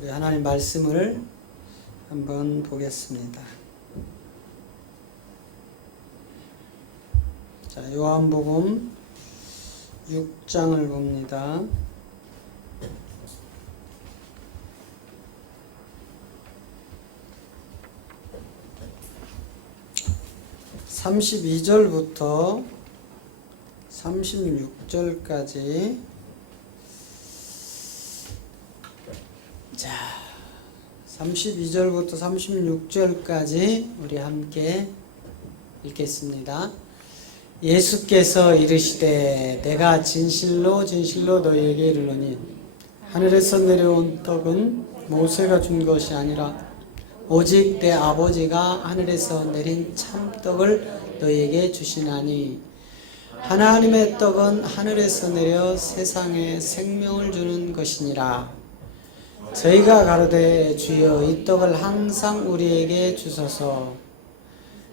우리 하나님 말씀을 한번 보겠습니다. 자, 요한복음 6장을 봅니다. 32절부터 36절까지 자, 32절부터 36절까지 우리 함께 읽겠습니다. 예수께서 이르시되 내가 진실로 진실로 너희에게 이르노니 하늘에서 내려온 떡은 모세가 준 것이 아니라 오직 내 아버지가 하늘에서 내린 참떡을 너희에게 주시나니 하나님의 떡은 하늘에서 내려 세상에 생명을 주는 것이니라. 저희가 가로되 주여 이 떡을 항상 우리에게 주소서.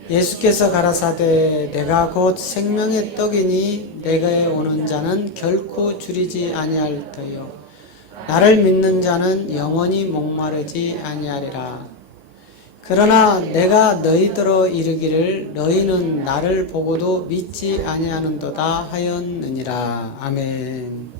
예수께서 가라사대 내가 곧 생명의 떡이니 내게 오는 자는 결코 줄이지 아니할 터요 나를 믿는 자는 영원히 목마르지 아니하리라. 그러나 내가 너희더러 이르기를 너희는 나를 보고도 믿지 아니하는도다 하였느니라. 아멘.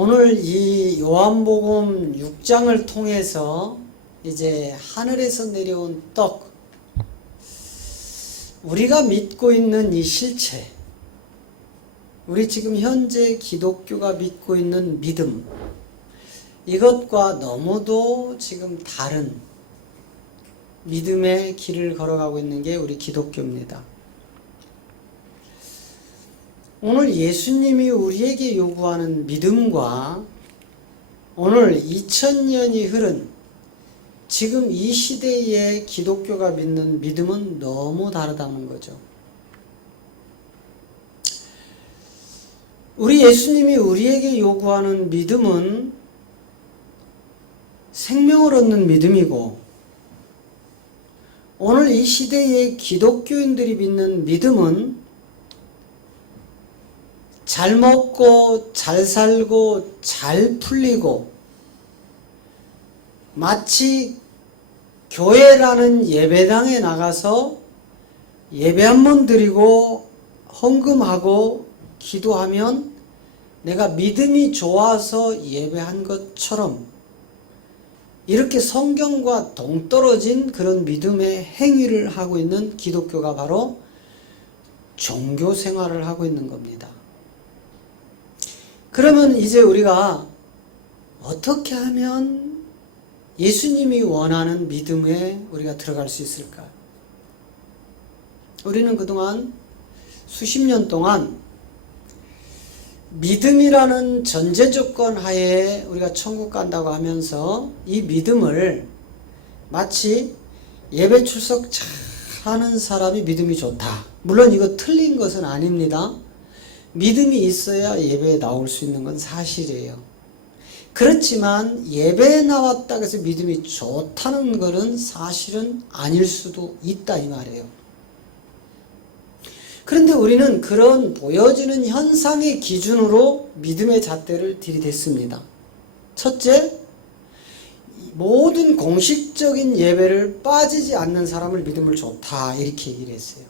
오늘 이 요한복음 6장을 통해서 이제 하늘에서 내려온 떡, 우리가 믿고 있는 이 실체, 우리 지금 현재 기독교가 믿고 있는 믿음, 이것과 너무도 지금 다른 믿음의 길을 걸어가고 있는 게 우리 기독교입니다. 오늘 예수님이 우리에게 요구하는 믿음과 오늘 2000년이 흐른 지금 이 시대의 기독교가 믿는 믿음은 너무 다르다는 거죠. 우리 예수님이 우리에게 요구하는 믿음은 생명을 얻는 믿음이고, 오늘 이 시대의 기독교인들이 믿는 믿음은 잘 먹고 잘 살고 잘 풀리고 마치 교회라는 예배당에 나가서 예배 한번 드리고 헌금하고 기도하면 내가 믿음이 좋아서 예배한 것처럼 이렇게 성경과 동떨어진 그런 믿음의 행위를 하고 있는 기독교가 바로 종교 생활을 하고 있는 겁니다. 그러면 이제 우리가 어떻게 하면 예수님이 원하는 믿음에 우리가 들어갈 수 있을까? 우리는 그동안 수십 년 동안 믿음이라는 전제 조건 하에 우리가 천국 간다고 하면서 이 믿음을 마치 예배 출석 잘하는 사람이 믿음이 좋다. 물론 이거 틀린 것은 아닙니다. 믿음이 있어야 예배에 나올 수 있는 건 사실이에요. 그렇지만 예배에 나왔다고 해서 믿음이 좋다는 것은 사실은 아닐 수도 있다 이 말이에요. 그런데 우리는 그런 보여지는 현상의 기준으로 믿음의 잣대를 들이댔습니다. 첫째, 모든 공식적인 예배를 빠지지 않는 사람을 믿음을 좋다 이렇게 얘기를 했어요.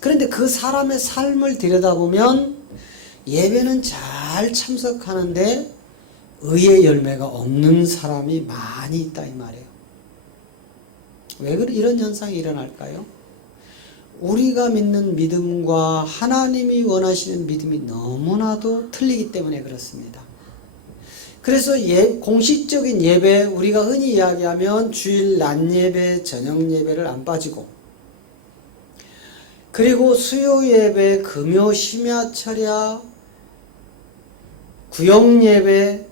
그런데 그 사람의 삶을 들여다보면 예배는 잘 참석하는데 의의 열매가 없는 사람이 많이 있다 이 말이에요. 왜 이런 현상이 일어날까요? 우리가 믿는 믿음과 하나님이 원하시는 믿음이 너무나도 틀리기 때문에 그렇습니다. 그래서 공식적인 예배, 우리가 흔히 이야기하면 주일 낮 예배, 저녁 예배를 안 빠지고, 그리고 수요 예배, 금요 심야 철야, 구역 예배,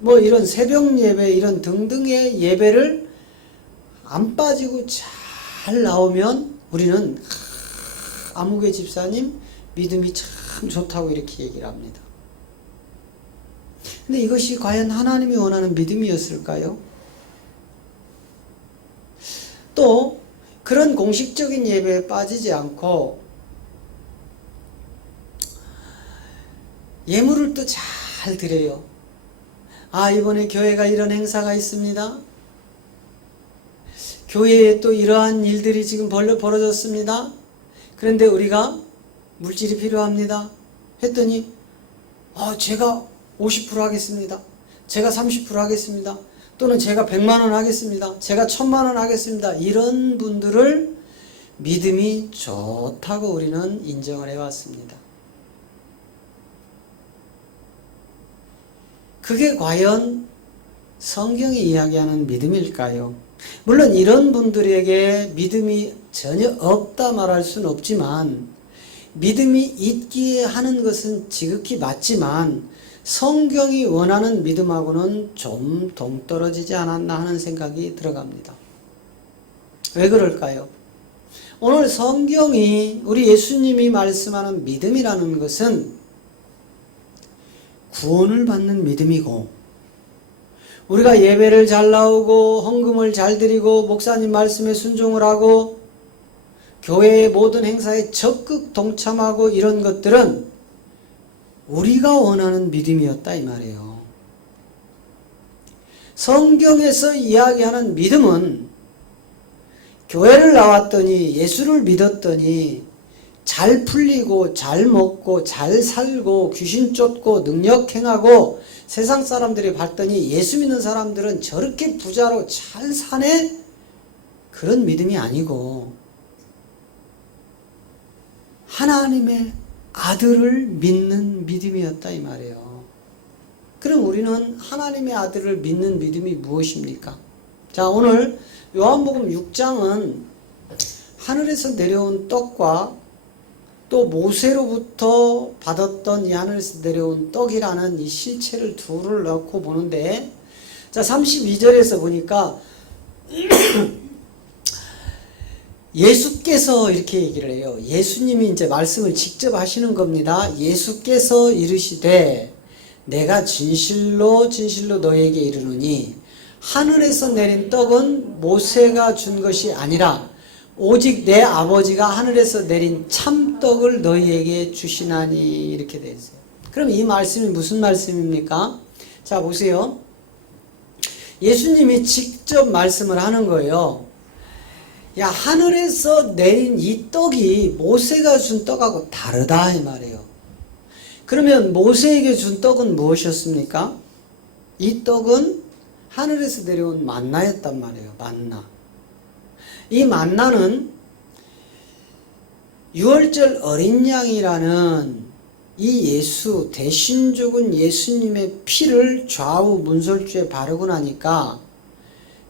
뭐 이런 새벽 예배, 이런 등등의 예배를 안 빠지고 잘 나오면 우리는 아무개 집사님 믿음이 참 좋다고 이렇게 얘기를 합니다. 근데 이것이 과연 하나님이 원하는 믿음이었을까요? 또 그런 공식적인 예배에 빠지지 않고 예물을 또 잘 드려요. 아, 이번에 교회가 이런 행사가 있습니다. 교회에 또 이러한 일들이 지금 벌어졌습니다. 그런데 우리가 물질이 필요합니다. 했더니 제가 50% 하겠습니다. 제가 30% 하겠습니다. 또는 제가 100만 원 하겠습니다. 제가 1000만 원 하겠습니다. 이런 분들을 믿음이 좋다고 우리는 인정을 해왔습니다. 그게 과연 성경이 이야기하는 믿음일까요? 물론 이런 분들에게 믿음이 전혀 없다 말할 수는 없지만 믿음이 있기에 하는 것은 지극히 맞지만 성경이 원하는 믿음하고는 좀 동떨어지지 않았나 하는 생각이 들어갑니다. 왜 그럴까요? 오늘 성경이 우리 예수님이 말씀하는 믿음이라는 것은 구원을 받는 믿음이고 우리가 예배를 잘 나오고 헌금을 잘 드리고 목사님 말씀에 순종을 하고 교회의 모든 행사에 적극 동참하고 이런 것들은 우리가 원하는 믿음이었다 이 말이에요. 성경에서 이야기하는 믿음은 교회를 나왔더니 예수를 믿었더니 잘 풀리고 잘 먹고 잘 살고 귀신 쫓고 능력 행하고 세상 사람들이 봤더니 예수 믿는 사람들은 저렇게 부자로 잘 사네? 그런 믿음이 아니고 하나님의 아들을 믿는 믿음이었다 이 말이에요. 그럼 우리는 하나님의 아들을 믿는 믿음이 무엇입니까? 자, 오늘 요한복음 6장은 하늘에서 내려온 떡과 또 모세로부터 받았던 이 하늘에서 내려온 떡이라는 이 실체를 둘을 넣고 보는데, 자 32절에서 보니까 예수께서 이렇게 얘기를 해요. 예수님이 이제 말씀을 직접 하시는 겁니다. 예수께서 이르시되 내가 진실로 진실로 너에게 이르노니 하늘에서 내린 떡은 모세가 준 것이 아니라 오직 내 아버지가 하늘에서 내린 참떡을 너희에게 주시나니 이렇게 되어 있어요. 그럼 이 말씀이 무슨 말씀입니까? 자 보세요. 예수님이 직접 말씀을 하는 거예요. 야, 하늘에서 내린 이 떡이 모세가 준 떡하고 다르다 이 말이에요. 그러면 모세에게 준 떡은 무엇이었습니까? 이 떡은 하늘에서 내려온 만나였단 말이에요. 만나. 이 만나는 유월절 어린 양이라는 이 예수, 대신 죽은 예수님의 피를 좌우 문설주에 바르고 나니까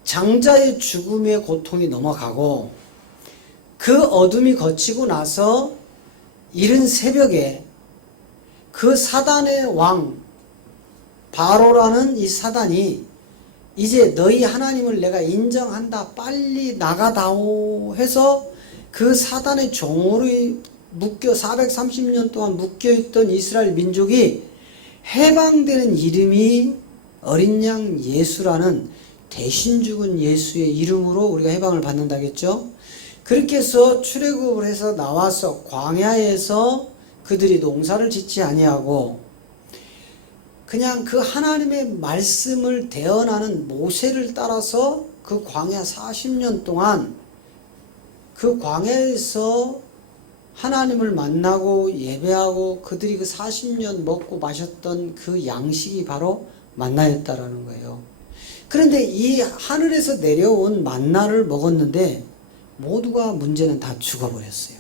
장자의 죽음의 고통이 넘어가고 그 어둠이 거치고 나서 이른 새벽에 그 사단의 왕 바로라는 이 사단이 이제 너희 하나님을 내가 인정한다 빨리 나가다오 해서 그 사단의 종으로 묶여 430년 동안 묶여있던 이스라엘 민족이 해방되는 이름이 어린 양 예수라는 대신 죽은 예수의 이름으로 우리가 해방을 받는다겠죠. 그렇게 해서 출애굽을 해서 나와서 광야에서 그들이 농사를 짓지 아니하고 그냥 그 하나님의 말씀을 대언하는 모세를 따라서 그 광야 40년 동안 그 광야에서 하나님을 만나고 예배하고 그들이 그 40년 먹고 마셨던 그 양식이 바로 만나였다라는 거예요. 그런데 이 하늘에서 내려온 만나를 먹었는데 모두가 문제는 다 죽어버렸어요.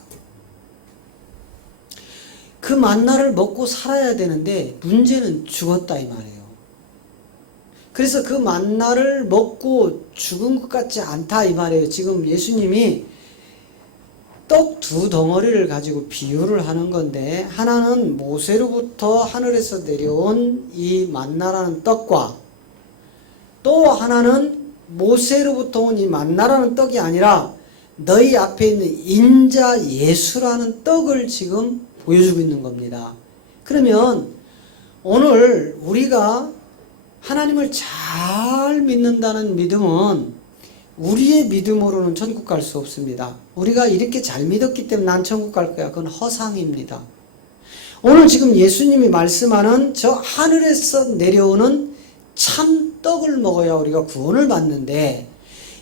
그 만나를 먹고 살아야 되는데 문제는 죽었다 이 말이에요. 그래서 그 만나를 먹고 죽은 것 같지 않다 이 말이에요. 지금 예수님이 떡 두 덩어리를 가지고 비유를 하는 건데 하나는 모세로부터 하늘에서 내려온 이 만나라는 떡과 또 하나는 모세로부터 온 이 만나라는 떡이 아니라 너희 앞에 있는 인자 예수라는 떡을 지금 보여주고 있는 겁니다. 그러면 오늘 우리가 하나님을 잘 믿는다는 믿음은 우리의 믿음으로는 천국 갈 수 없습니다. 우리가 이렇게 잘 믿었기 때문에 난 천국 갈 거야. 그건 허상입니다. 오늘 지금 예수님이 말씀하는 저 하늘에서 내려오는 참 떡을 먹어야 우리가 구원을 받는데,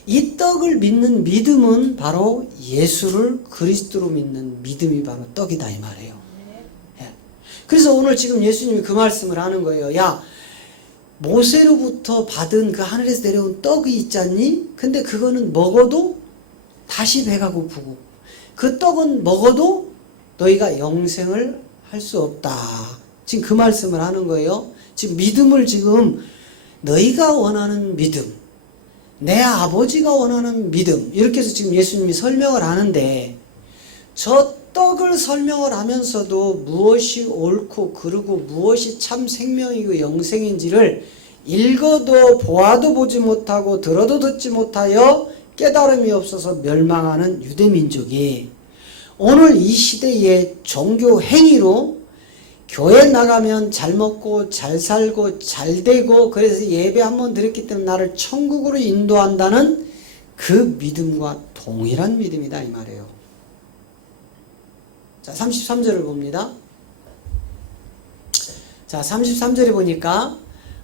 이 떡을 믿는 믿음은 바로 예수를 그리스도로 믿는 믿음이 바로 떡이다 이 말이에요. 예. 그래서 오늘 지금 예수님이 그 말씀을 하는 거예요. 야, 모세로부터 받은 그 하늘에서 내려온 떡이 있잖니? 근데 그거는 먹어도 다시 배가 고프고, 그 떡은 먹어도 너희가 영생을 할 수 없다. 지금 그 말씀을 하는 거예요. 지금 믿음을 지금 너희가 원하는 믿음, 내 아버지가 원하는 믿음, 이렇게 해서 지금 예수님이 설명을 하는데, 저 떡을 설명을 하면서도 무엇이 옳고 그르고 무엇이 참 생명이고 영생인지를 읽어도 보아도 보지 못하고 들어도 듣지 못하여 깨달음이 없어서 멸망하는 유대민족이 오늘 이 시대의 종교 행위로 교회 나가면 잘 먹고 잘 살고 잘 되고, 그래서 예배 한번 드렸기 때문에 나를 천국으로 인도한다는 그 믿음과 동일한 믿음이다 이 말이에요. 자, 33절을 봅니다. 자, 33절에 보니까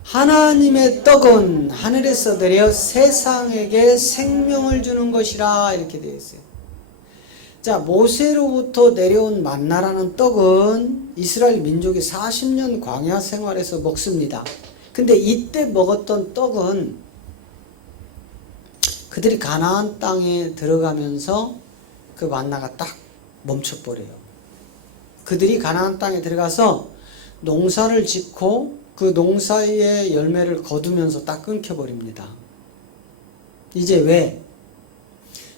하나님의 떡은 하늘에서 내려 세상에게 생명을 주는 것이라 이렇게 되어 있어요. 자, 모세로부터 내려온 만나라는 떡은 이스라엘 민족이 40년 광야 생활에서 먹습니다. 근데 이때 먹었던 떡은 그들이 가나안 땅에 들어가면서 그 만나가 딱 멈춰버려요. 그들이 가나안 땅에 들어가서 농사를 짓고 그 농사의 열매를 거두면서 딱 끊겨버립니다. 이제 왜?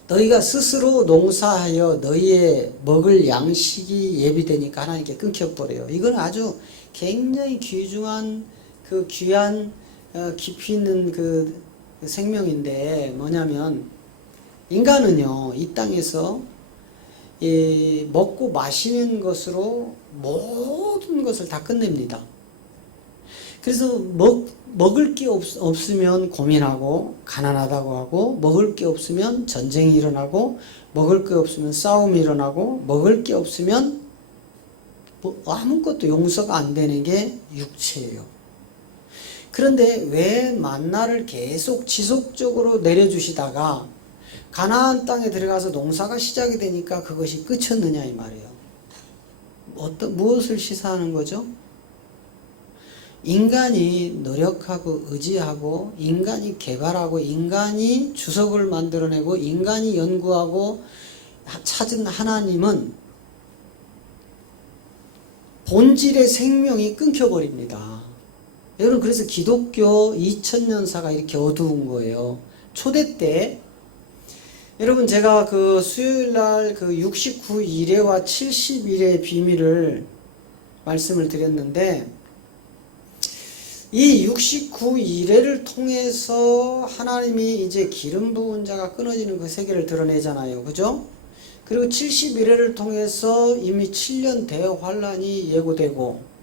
너희가 스스로 농사하여 너희의 먹을 양식이 예비되니까 하나님께 끊겨버려요. 이건 아주 굉장히 귀중한 그 귀한 깊이 있는 그 생명인데, 뭐냐면 인간은요 이 땅에서 먹고 마시는 것으로 모든 것을 다 끝냅니다. 그래서 먹을 게 없으면 고민하고 가난하다고 하고, 먹을 게 없으면 전쟁이 일어나고, 먹을 게 없으면 싸움이 일어나고, 먹을 게 없으면 아무것도 용서가 안 되는 게 육체예요. 그런데 왜 만나를 계속 지속적으로 내려주시다가 가나안 땅에 들어가서 농사가 시작이 되니까 그것이 끝이었느냐 이 말이에요. 무엇을 시사하는 거죠? 인간이 노력하고 의지하고, 인간이 개발하고, 인간이 주석을 만들어내고, 인간이 연구하고 찾은 하나님은 본질의 생명이 끊겨버립니다. 여러분, 그래서 기독교 2000년사가 이렇게 어두운 거예요. 초대 때 여러분, 제가 그 수요일날 그 69일회와 70일의 비밀을 말씀을 드렸는데, 이 69일회를 통해서 하나님이 이제 기름 부은 자가 끊어지는 그 세계를 드러내잖아요. 그죠? 그리고 71회를 통해서 이미 7년 대환란이 예고되고,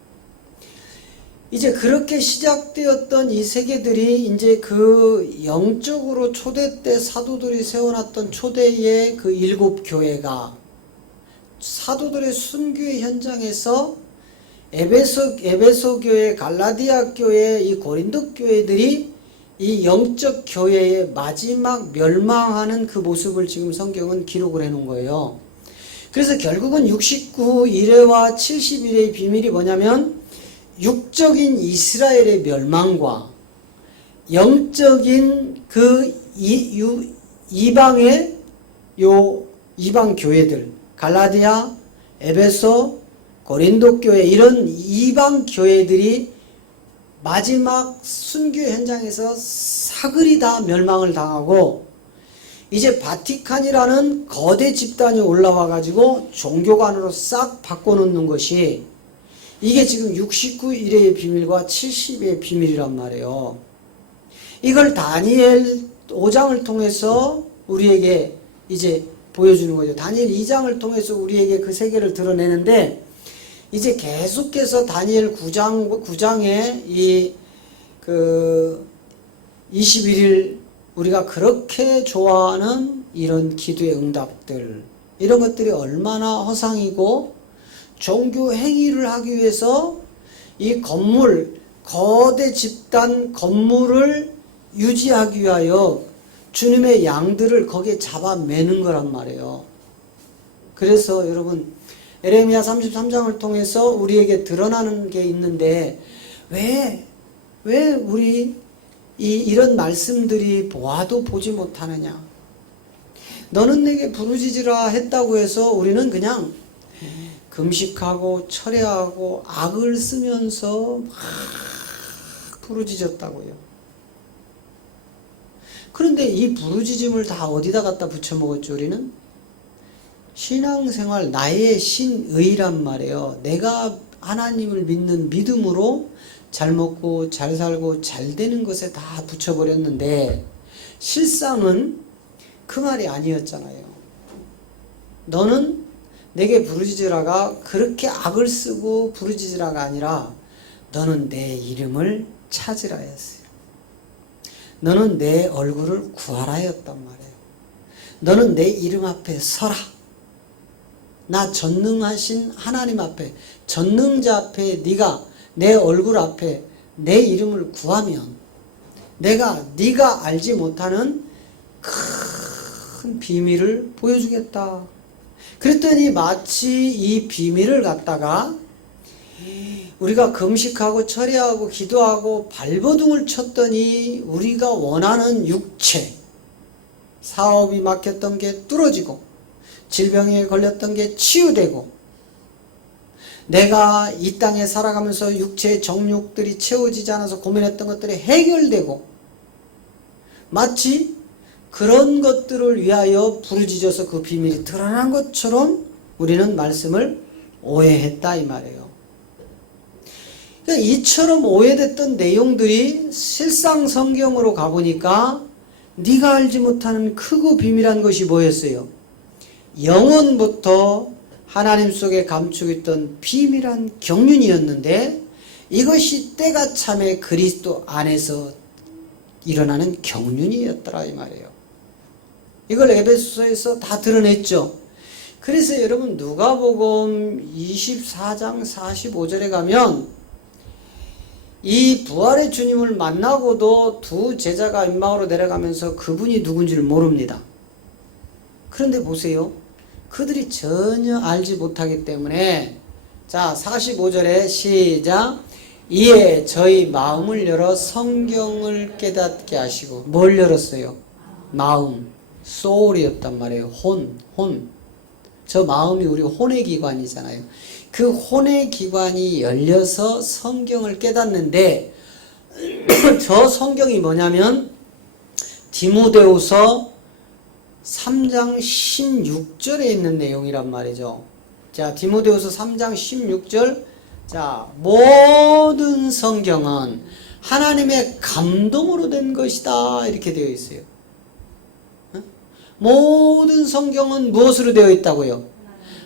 이제 그렇게 시작되었던 이 세계들이 이제 그 영적으로 초대 때 사도들이 세워놨던 초대의 그 7교회가 사도들의 순교의 현장에서 에베소 교회, 갈라디아 교회, 이 고린도 교회들이 이 영적 교회의 마지막 멸망하는 그 모습을 지금 성경은 기록을 해놓은 거예요. 그래서 결국은 69일회와 70일회의 비밀이 뭐냐면, 육적인 이스라엘의 멸망과 영적인 그 이방의 이방 교회들, 갈라디아, 에베소, 고린도 교회, 이런 이방 교회들이 마지막 순교 현장에서 사글이 다 멸망을 당하고, 이제 바티칸이라는 거대 집단이 올라와 가지고 종교관으로 싹 바꿔놓는 것이, 이게 지금 69일의 비밀과 70의 비밀이란 말이에요. 이걸 다니엘 5장을 통해서 우리에게 이제 보여주는 거죠. 다니엘 2장을 통해서 우리에게 그 세계를 드러내는데, 이제 계속해서 다니엘 9장에 이 그 21일 우리가 그렇게 좋아하는 이런 기도의 응답들, 이런 것들이 얼마나 허상이고 종교 행위를 하기 위해서 이 건물, 거대 집단 건물을 유지하기 위하여 주님의 양들을 거기에 잡아매는 거란 말이에요. 그래서 여러분 에레미야 33장을 통해서 우리에게 드러나는 게 있는데 왜 우리 이런 말씀들이 보아도 보지 못하느냐. 너는 내게 부르짖으라 했다고 해서 우리는 그냥 금식하고 철회하고 악을 쓰면서 막 부르짖었다고요. 그런데 이 부르짖음을 다 어디다 갖다 붙여 먹었죠, 우리는? 신앙생활, 나의 신의란 말이에요. 내가 하나님을 믿는 믿음으로 잘 먹고 잘 살고 잘 되는 것에 다 붙여버렸는데 실상은 그 말이 아니었잖아요. 너는 내게 부르짖으라가 그렇게 악을 쓰고 부르짖으라가 아니라 너는 내 이름을 찾으라 했어요. 너는 내 얼굴을 구하라 했단 말이에요. 너는 내 이름 앞에 서라. 나 전능하신 하나님 앞에, 전능자 앞에 네가 내 얼굴 앞에 내 이름을 구하면 네가 알지 못하는 큰 비밀을 보여주겠다. 그랬더니 마치 이 비밀을 갖다가 우리가 금식하고 철회하고 기도하고 발버둥을 쳤더니 우리가 원하는 육체, 사업이 막혔던 게 뚫어지고 질병에 걸렸던 게 치유되고 내가 이 땅에 살아가면서 육체의 정욕들이 채워지지 않아서 고민했던 것들이 해결되고 마치 그런 것들을 위하여 부르짖어서 그 비밀이 드러난 것처럼 우리는 말씀을 오해했다 이 말이에요. 그러니까 이처럼 오해됐던 내용들이 실상 성경으로 가보니까 네가 알지 못하는 크고 비밀한 것이 뭐였어요? 영원부터 하나님 속에 감추고 있던 비밀한 경륜이었는데 이것이 때가 참에 그리스도 안에서 일어나는 경륜이었더라 이 말이에요. 이걸 에베소서에서 다 드러냈죠. 그래서 여러분 누가복음 24장 45절에 가면 이 부활의 주님을 만나고도 두 제자가 임마오로 내려가면서 그분이 누군지를 모릅니다. 그런데 보세요. 그들이 전혀 알지 못하기 때문에 자 45절에 시작. 이에 저희 마음을 열어 성경을 깨닫게 하시고 뭘 열었어요? 마음, 소울이었단 말이에요. 혼. 저 마음이 우리 혼의 기관이잖아요. 그 혼의 기관이 열려서 성경을 깨닫는데 저 성경이 뭐냐면 디모데후서 3장 16절에 있는 내용이란 말이죠. 자, 디모데후서 3장 16절. 자, 모든 성경은 하나님의 감동으로 된 것이다. 이렇게 되어 있어요. 모든 성경은 무엇으로 되어 있다고요?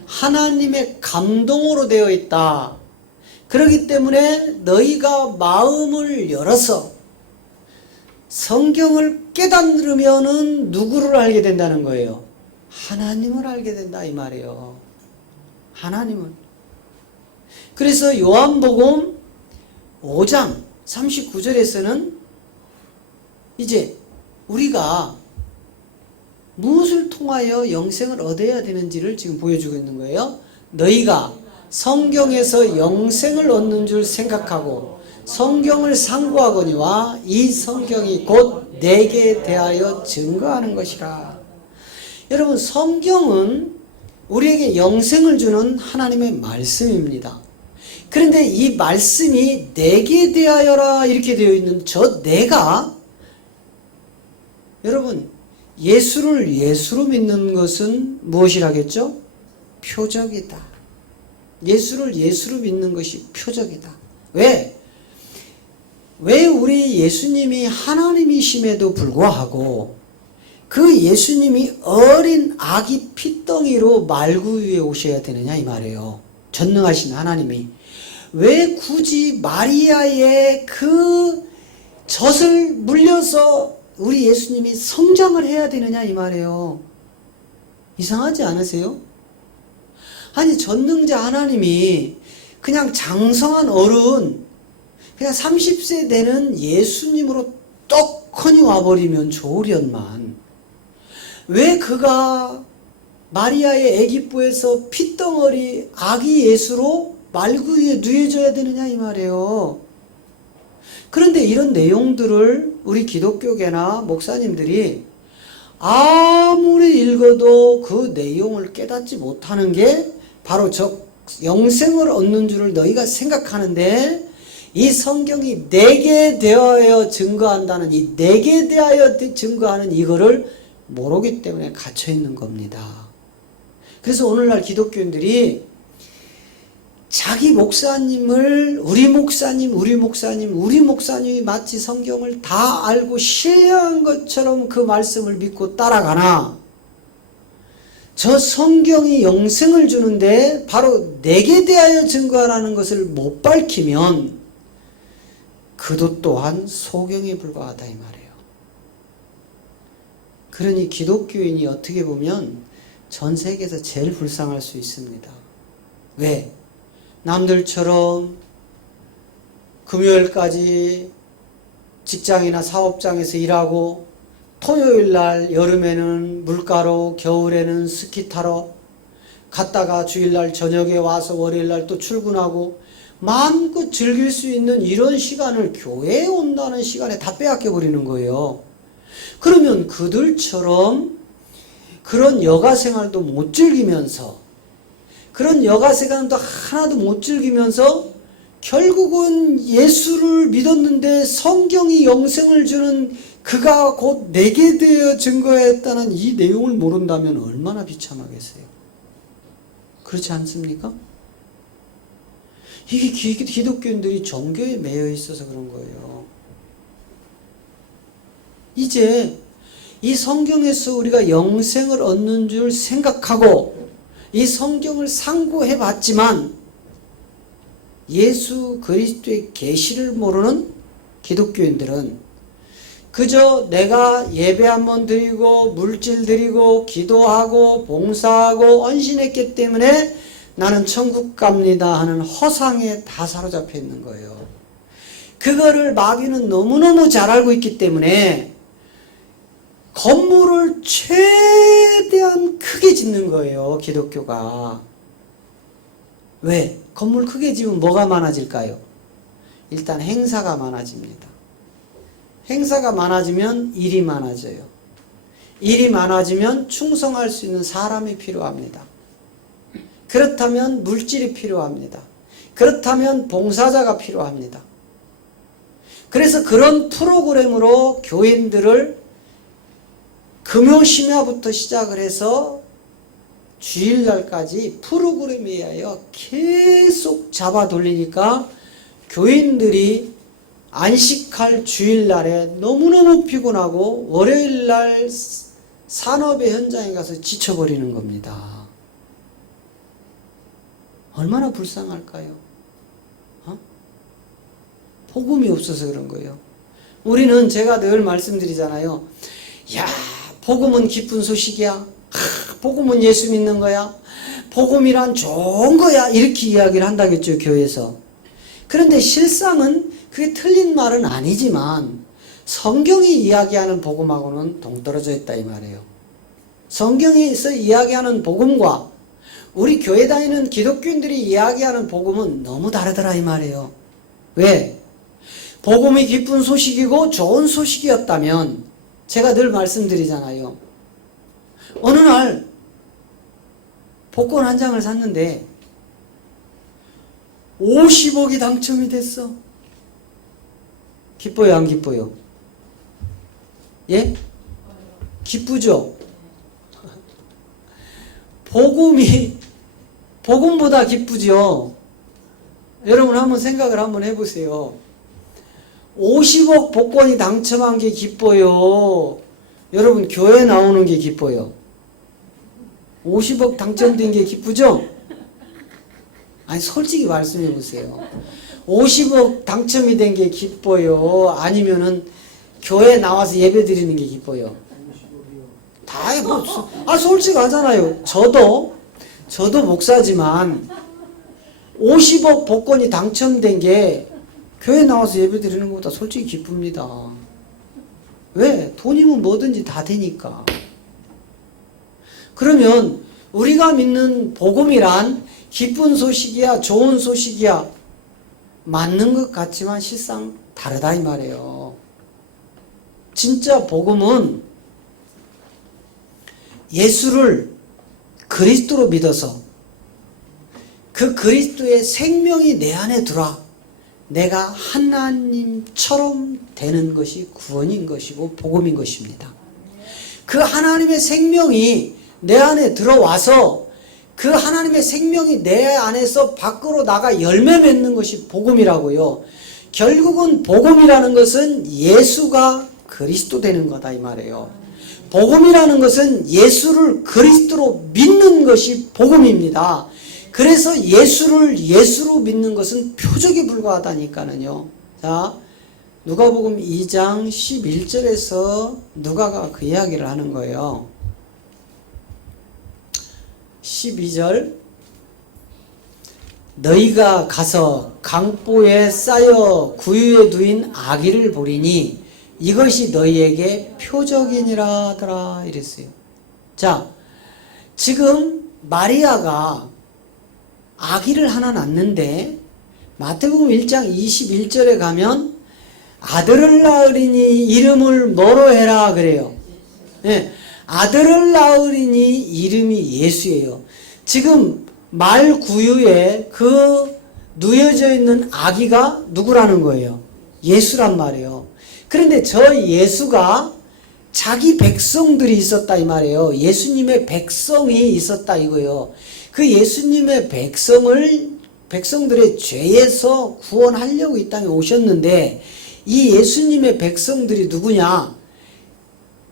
하나님의 감동으로 되어 있다. 그렇기 때문에 너희가 마음을 열어서 성경을 깨닫으면은 누구를 알게 된다는 거예요? 하나님을 알게 된다 이 말이에요. 하나님을. 그래서 요한복음 5장 39절에서는 이제 우리가 무엇을 통하여 영생을 얻어야 되는지를 지금 보여주고 있는 거예요. 너희가 성경에서 영생을 얻는 줄 생각하고 성경을 상고하거니와 이 성경이 곧 내게 대하여 증거하는 것이라. 여러분 성경은 우리에게 영생을 주는 하나님의 말씀입니다. 그런데 이 말씀이 내게 대하여라 이렇게 되어 있는 저 내가 여러분 예수를 예수로 믿는 것은 무엇이라겠죠? 표적이다. 예수를 예수로 믿는 것이 표적이다. 왜 우리 예수님이 하나님이심에도 불구하고 그 예수님이 어린 아기 핏덩이로 말구 위에 오셔야 되느냐 이 말이에요. 전능하신 하나님이 왜 굳이 마리아의 그 젖을 물려서 우리 예수님이 성장을 해야 되느냐 이 말이에요. 이상하지 않으세요? 아니 전능자 하나님이 그냥 장성한 어른, 그냥 30세 되는 예수님으로 떡하니 와버리면 좋으련만 왜 그가 마리아의 애기뽀에서 핏덩어리 아기 예수로 말구 위에 누워져야 되느냐 이 말이에요. 그런데 이런 내용들을 우리 기독교계나 목사님들이 아무리 읽어도 그 내용을 깨닫지 못하는 게 바로 저 영생을 얻는 줄을 너희가 생각하는데, 이 성경이 내게 대하여 증거한다는, 이 내게 대하여 증거하는 이거를 모르기 때문에 갇혀 있는 겁니다. 그래서 오늘날 기독교인들이 자기 목사님을 우리 목사님이 마치 성경을 다 알고 신뢰한 것처럼 그 말씀을 믿고 따라가나, 저 성경이 영생을 주는데 바로 내게 대하여 증거하라는 것을 못 밝히면 그도 또한 소경에 불과하다 이 말이에요. 그러니 기독교인이 어떻게 보면 전 세계에서 제일 불쌍할 수 있습니다. 왜? 남들처럼 금요일까지 직장이나 사업장에서 일하고, 토요일날 여름에는 물가로, 겨울에는 스키 타러 갔다가 주일날 저녁에 와서 월요일날 또 출근하고 마음껏 즐길 수 있는 이런 시간을 교회에 온다는 시간에 다 빼앗겨 버리는 거예요. 그러면 그들처럼 그런 여가 생활도 못 즐기면서, 그런 여가 생활도 하나도 못 즐기면서 결국은 예수를 믿었는데 성경이 영생을 주는 그가 곧 내게 대하여 증거했다는 이 내용을 모른다면 얼마나 비참하겠어요. 그렇지 않습니까? 이게 기독교인들이 종교에 매여 있어서 그런 거예요. 이제 이 성경에서 우리가 영생을 얻는 줄 생각하고 이 성경을 상고해 봤지만 예수 그리스도의 계시를 모르는 기독교인들은 그저 내가 예배 한번 드리고 물질 드리고 기도하고 봉사하고 헌신했기 때문에 나는 천국 갑니다 하는 허상에 다 사로잡혀 있는 거예요. 그거를 마귀는 너무너무 잘 알고 있기 때문에 건물을 최대한 크게 짓는 거예요, 기독교가. 왜? 건물 크게 지으면 뭐가 많아질까요? 일단 행사가 많아집니다. 행사가 많아지면 일이 많아져요. 일이 많아지면 충성할 수 있는 사람이 필요합니다. 그렇다면 물질이 필요합니다. 그렇다면 봉사자가 필요합니다. 그래서 그런 프로그램으로 교인들을 금요심야부터 시작을 해서 주일날까지 프로그램에 의하여 계속 잡아 돌리니까 교인들이 안식할 주일날에 너무너무 피곤하고 월요일날 산업의 현장에 가서 지쳐버리는 겁니다. 얼마나 불쌍할까요? 복음이 없어서 그런 거예요. 우리는 제가 늘 말씀드리잖아요. 야, 복음은 기쁜 소식이야. 복음은 예수 믿는 거야. 복음이란 좋은 거야. 이렇게 이야기를 한다겠죠, 교회에서. 그런데 실상은 그게 틀린 말은 아니지만 성경이 이야기하는 복음하고는 동떨어져 있다 이 말이에요. 성경에서 이야기하는 복음과 우리 교회 다니는 기독교인들이 이야기하는 복음은 너무 다르더라 이 말이에요. 왜? 복음이 기쁜 소식이고 좋은 소식이었다면 제가 늘 말씀드리잖아요. 어느 날 복권 한 장을 샀는데 50억이 당첨이 됐어. 기뻐요, 안 기뻐요? 예? 기쁘죠? 복음보다 기쁘죠? 여러분 한번 생각을 한번 해보세요. 50억 복권이 당첨한 게 기뻐요? 여러분 교회 나오는 게 기뻐요? 50억 당첨된 게 기쁘죠? 아니 솔직히 말씀해 보세요. 50억 당첨이 된 게 기뻐요? 아니면은 교회 나와서 예배 드리는 게 기뻐요? 다 솔직하잖아요. 저도 저도 목사지만 50억 복권이 당첨된 게 교회 나와서 예배 드리는 것보다 솔직히 기쁩니다. 왜? 돈이면 뭐든지 다 되니까. 그러면 우리가 믿는 복음이란 기쁜 소식이야, 좋은 소식이야, 맞는 것 같지만 실상 다르다 이 말이에요. 진짜 복음은 예수를 그리스도로 믿어서 그 그리스도의 생명이 내 안에 들어와 내가 하나님처럼 되는 것이 구원인 것이고 복음인 것입니다. 그 하나님의 생명이 내 안에 들어와서 그 하나님의 생명이 내 안에서 밖으로 나가 열매 맺는 것이 복음이라고요. 결국은 복음이라는 것은 예수가 그리스도 되는 거다 이 말이에요. 복음이라는 것은 예수를 그리스도로 믿는 것이 복음입니다. 그래서 예수를 예수로 믿는 것은 표적에 불과하다니까는요. 자, 누가복음 2장 11절에서 누가가 그 이야기를 하는 거예요. 12절 너희가 가서 강보에 쌓여 구유에 두인 아기를 보리니 이것이 너희에게 표적이니라 하더라 이랬어요. 자, 지금 마리아가 아기를 하나 낳는데 마태복음 1장 21절에 가면 아들을 낳으리니 이름을 뭐로 해라 그래요. 네, 아들을 낳으리니 이름이 예수예요. 지금 말 구유에 그 누여져 있는 아기가 누구라는 거예요? 예수란 말이에요. 그런데 저 예수가 자기 백성들이 있었다 이 말이에요. 예수님의 백성이 있었다 이거예요. 그 예수님의 백성들의 죄에서 구원하려고 이 땅에 오셨는데 이 예수님의 백성들이 누구냐?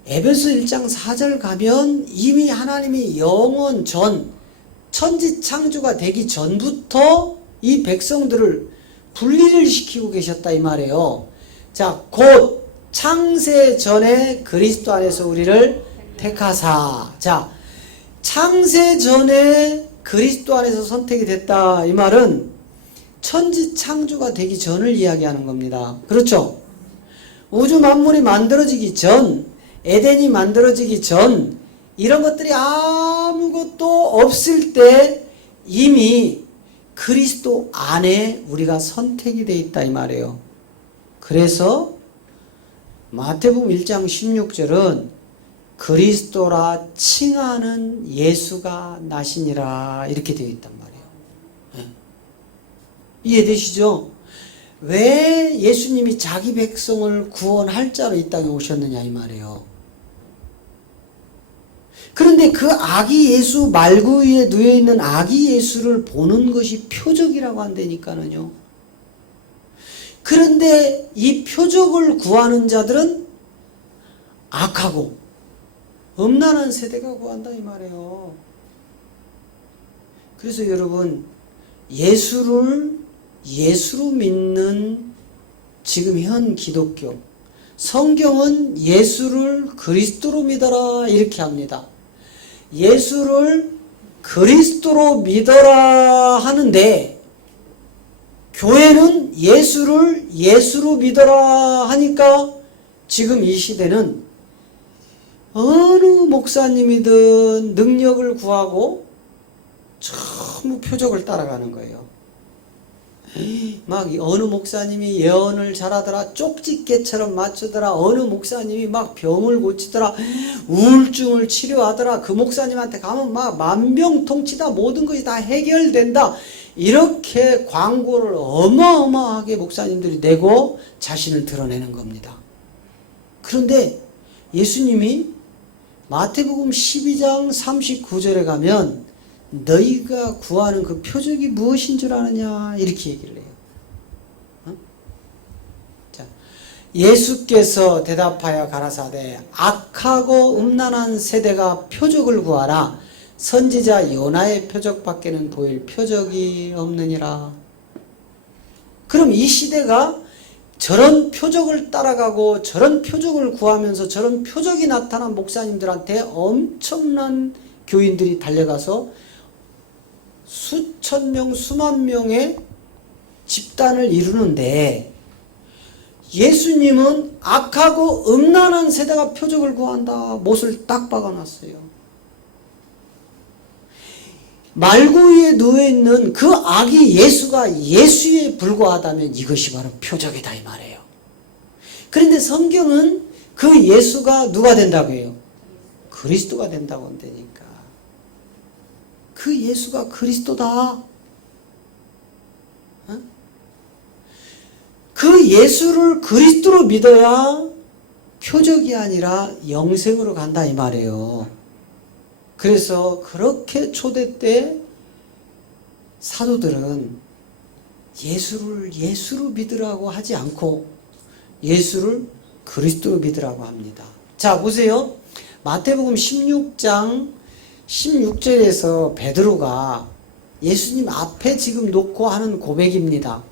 에베소 1장 4절 가면 이미 하나님이 영원 전 천지창조가 되기 전부터 이 백성들을 분리를 시키고 계셨다 이 말이에요. 자, 곧 창세 전에 그리스도 안에서 우리를 택하사. 자, 창세 전에 그리스도 안에서 선택이 됐다 이 말은 천지창조가 되기 전을 이야기하는 겁니다. 그렇죠? 우주 만물이 만들어지기 전, 에덴이 만들어지기 전, 이런 것들이 아무것도 없을 때 이미 그리스도 안에 우리가 선택이 되어 있다 이 말이에요. 그래서 마태복음 1장 16절은 그리스도라 칭하는 예수가 나시니라 이렇게 되어 있단 말이에요. 네. 이해되시죠? 왜 예수님이 자기 백성을 구원할 자로 이 땅에 오셨느냐 이 말이에요. 그런데 그 아기 예수 말구 위에 누워있는 아기 예수를 보는 것이 표적이라고 한다니까는요. 그런데 이 표적을 구하는 자들은 악하고 음란한 세대가 구한다 이 말이에요. 그래서 여러분 예수를 예수로 믿는 지금 현 기독교 성경은 예수를 그리스도로 믿어라 이렇게 합니다. 예수를 그리스도로 믿어라 하는데 교회는 예수를 예수로 믿어라 하니까 지금 이 시대는 어느 목사님이든 능력을 구하고 전부 표적을 따라가는 거예요. 막 어느 목사님이 예언을 잘하더라, 쪽집게처럼 맞추더라, 어느 목사님이 막 병을 고치더라, 우울증을 치료하더라, 그 목사님한테 가면 막 만병통치다, 모든 것이 다 해결된다, 이렇게 광고를 어마어마하게 목사님들이 내고 자신을 드러내는 겁니다. 그런데 예수님이 마태복음 12장 39절에 가면 너희가 구하는 그 표적이 무엇인 줄 아느냐 이렇게 얘기를 해요. 자, 예수께서 대답하여 가라사대 악하고 음란한 세대가 표적을 구하라. 선지자 요나의 표적밖에는 보일 표적이 없느니라. 그럼 이 시대가 저런 표적을 따라가고 저런 표적을 구하면서 저런 표적이 나타난 목사님들한테 엄청난 교인들이 달려가서 수천 명, 수만 명의 집단을 이루는데 예수님은 악하고 음란한 세대가 표적을 구한다. 못을 딱 박아놨어요. 말구 위에 누워있는 그 아기 예수가 예수에 불과하다면 이것이 바로 표적이다 이 말이에요. 그런데 성경은 그 예수가 누가 된다고 해요? 그리스도가 된다고 한다니까. 그 예수가 그리스도다. 어? 그 예수를 그리스도로 믿어야 표적이 아니라 영생으로 간다 이 말이에요. 그래서 그렇게 초대 때 사도들은 예수를 예수로 믿으라고 하지 않고 예수를 그리스도로 믿으라고 합니다. 자, 보세요. 마태복음 16장 16절에서 베드로가 예수님 앞에 지금 놓고 하는 고백입니다.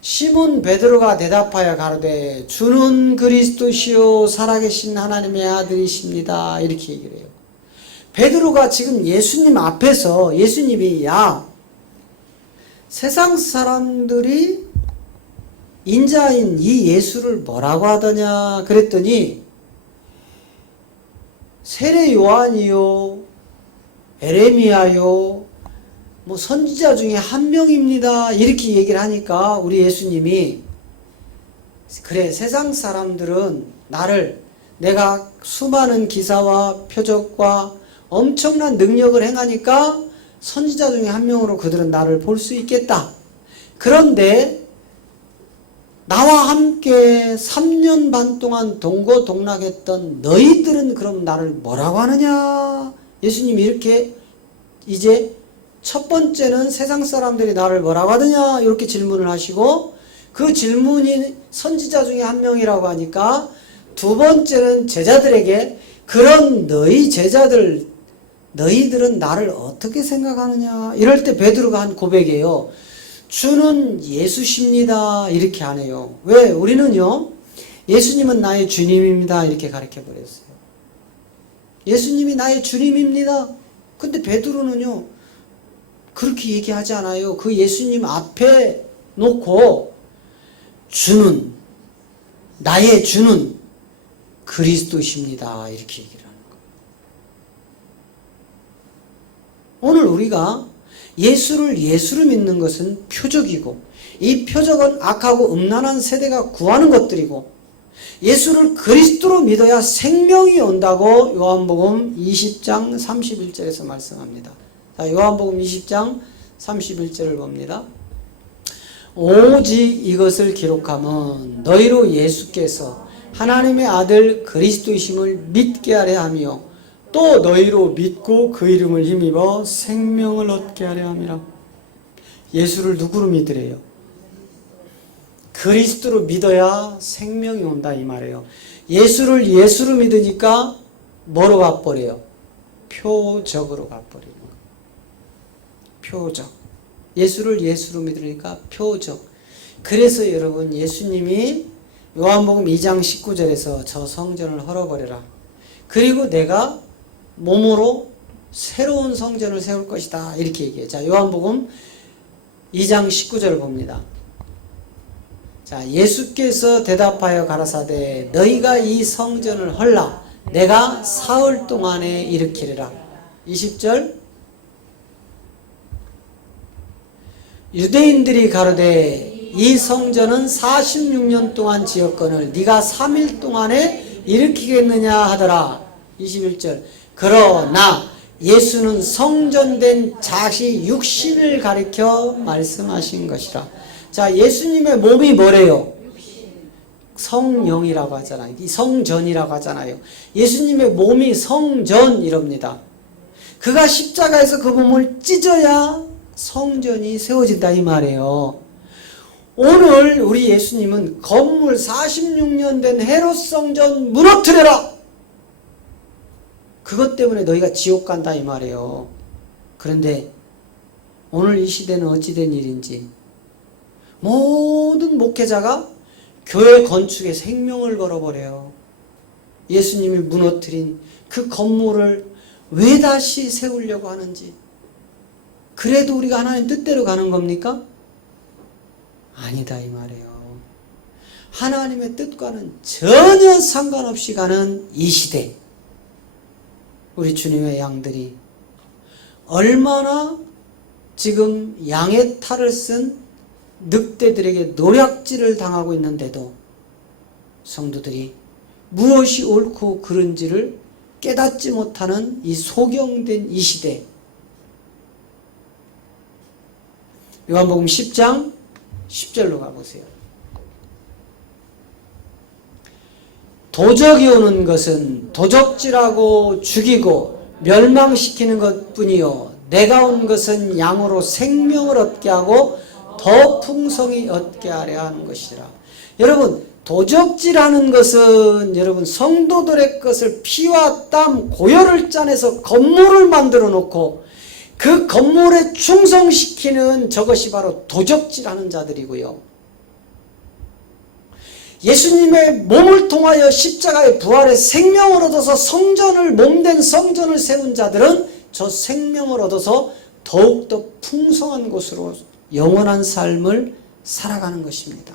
시몬 베드로가 대답하여 가로되 주는 그리스도시요 살아계신 하나님의 아들이십니다. 이렇게 얘기를 해요. 베드로가 지금 예수님 앞에서 예수님이 야 세상 사람들이 인자인 이 예수를 뭐라고 하더냐 그랬더니 세례 요한이요 에레미야요 뭐 선지자 중에 한 명입니다 이렇게 얘기를 하니까 우리 예수님이 그래 세상 사람들은 나를 내가 수많은 기사와 표적과 엄청난 능력을 행하니까 선지자 중에 한 명으로 그들은 나를 볼 수 있겠다. 그런데 나와 함께 3년 반 동안 동고동락했던 너희들은 그럼 나를 뭐라고 하느냐? 예수님이 이렇게 이제 첫 번째는 세상 사람들이 나를 뭐라고 하느냐? 이렇게 질문을 하시고 그 질문이 선지자 중에 한 명이라고 하니까 두 번째는 제자들에게 그런 너희 제자들 너희들은 나를 어떻게 생각하느냐? 이럴 때 베드로가 한 고백이에요. 주는 예수십니다. 이렇게 하네요. 왜? 우리는요. 예수님은 나의 주님입니다. 이렇게 가르쳐 버렸어요. 예수님이 나의 주님입니다. 근데 베드로는요. 그렇게 얘기하지 않아요. 그 예수님 앞에 놓고 주는 나의 주는 그리스도십니다. 이렇게 얘기를 하는 거예요. 오늘 우리가 예수를 예수로 믿는 것은 표적이고 이 표적은 악하고 음란한 세대가 구하는 것들이고 예수를 그리스도로 믿어야 생명이 온다고 요한복음 20장 31절에서 말씀합니다. 자, 요한복음 20장 31절을 봅니다. 오직 이것을 기록함은 너희로 예수께서 하나님의 아들 그리스도이심을 믿게 하려 하며 또 너희로 믿고 그 이름을 힘입어 생명을 얻게 하려 함이라. 예수를 누구로 믿으래요? 그리스도로 믿어야 생명이 온다 이 말이에요. 예수를 예수로 믿으니까 뭐로 가버려요? 표적으로 가버리는 거예요. 표적. 예수를 예수로 믿으니까 표적. 그래서 여러분 예수님이 요한복음 2장 19절에서 저 성전을 헐어버려라. 그리고 내가 몸으로 새로운 성전을 세울 것이다. 이렇게 얘기해요. 자, 요한복음 2장 19절을 봅니다. 자, 예수께서 대답하여 가라사대 너희가 이 성전을 헐라 내가 사흘 동안에 일으키리라. 20절 유대인들이 가로되 이 성전은 46년 동안 지었거늘 네가 3일 동안에 일으키겠느냐 하더라. 21절 그러나 예수는 성전된 자시 육신을 가리켜 말씀하신 것이라. 자, 예수님의 몸이 뭐래요? 성령이라고 하잖아요. 이 성전이라고 하잖아요. 예수님의 몸이 성전이랍니다. 그가 십자가에서 그 몸을 찢어야 성전이 세워진다 이 말이에요. 오늘 우리 예수님은 건물 46년 된 헤롯 성전 무너뜨려라. 그것 때문에 너희가 지옥 간다 이 말이에요. 그런데 오늘 이 시대는 어찌 된 일인지 모든 목회자가 교회 건축에 생명을 걸어버려요. 예수님이 무너뜨린 그 건물을 왜 다시 세우려고 하는지 그래도 우리가 하나님 뜻대로 가는 겁니까? 아니다 이 말이에요. 하나님의 뜻과는 전혀 상관없이 가는 이 시대, 우리 주님의 양들이 얼마나 지금 양의 탈을 쓴 늑대들에게 노략질을 당하고 있는데도 성도들이 무엇이 옳고 그른지를 깨닫지 못하는 이 소경된 이 시대, 요한복음 10장 10절로 가보세요. 도적이 오는 것은 도적질하고 죽이고 멸망시키는 것뿐이요 내가 온 것은 양으로 생명을 얻게 하고 더 풍성히 얻게 하려 하는 것이라. 여러분, 도적질하는 것은 여러분 성도들의 것을 피와 땀 고열을 짜내서 건물을 만들어 놓고 그 건물에 충성시키는 저것이 바로 도적질하는 자들이고요. 예수님의 몸을 통하여 십자가의 부활의 생명을 얻어서 성전을, 몸된 성전을 세운 자들은 저 생명을 얻어서 더욱더 풍성한 곳으로 영원한 삶을 살아가는 것입니다.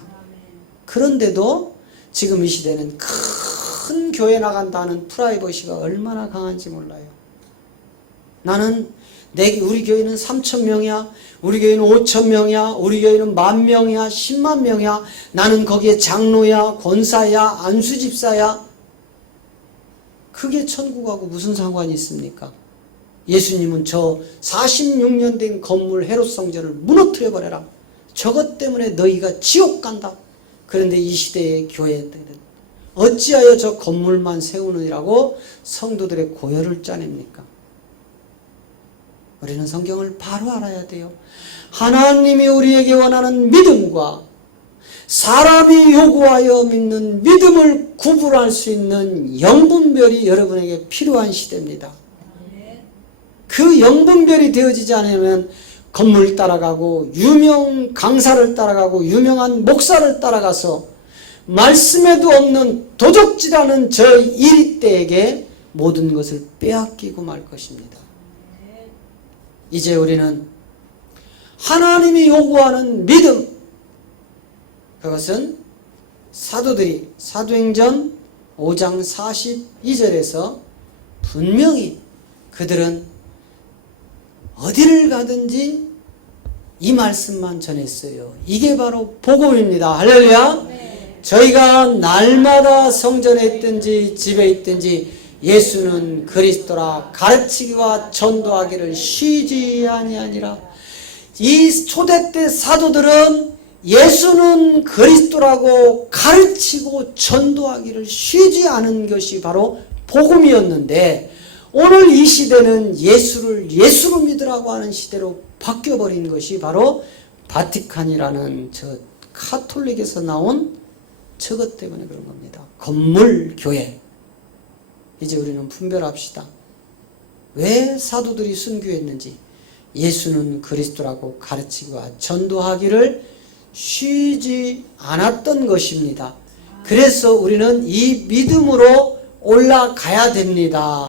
그런데도 지금 이 시대는 큰 교회 나간다는 프라이버시가 얼마나 강한지 몰라요. 나는 우리 교회는 3,000명이야. 우리 교회는 5,000명이야. 우리 교회는 10,000명이야. 10만 명이야. 나는 거기에 장로야, 권사야, 안수집사야. 그게 천국하고 무슨 상관이 있습니까? 예수님은 저 46년 된 건물 헤롯 성전을 무너뜨려 버려라. 저것 때문에 너희가 지옥 간다. 그런데 이 시대의 교회들은 어찌하여 저 건물만 세우느라고 성도들의 고열을 짜냅니까? 우리는 성경을 바로 알아야 돼요. 하나님이 우리에게 원하는 믿음과 사람이 요구하여 믿는 믿음을 구분할 수 있는 영분별이 여러분에게 필요한 시대입니다. 그 영분별이 되어지지 않으면 건물 따라가고 유명 강사를 따라가고 유명한 목사를 따라가서 말씀에도 없는 도적질하는 저 이리떼에게 모든 것을 빼앗기고 말 것입니다. 이제 우리는 하나님이 요구하는 믿음, 그것은 사도들이 사도행전 5장 42절에서 분명히 그들은 어디를 가든지 이 말씀만 전했어요. 이게 바로 복음입니다. 할렐루야. 네. 저희가 날마다 성전에 있든지 집에 있든지 예수는 그리스도라 가르치기와 전도하기를 쉬지 아니하니라. 이 초대 때 사도들은 예수는 그리스도라고 가르치고 전도하기를 쉬지 않은 것이 바로 복음이었는데, 오늘 이 시대는 예수를 예수로 믿으라고 하는 시대로 바뀌어버린 것이 바로 바티칸이라는 저 카톨릭에서 나온 저것 때문에 그런 겁니다. 건물 교회. 이제 우리는 분별합시다. 왜 사도들이 순교했는지. 예수는 그리스도라고 가르치고 전도하기를 쉬지 않았던 것입니다. 그래서 우리는 이 믿음으로 올라가야 됩니다.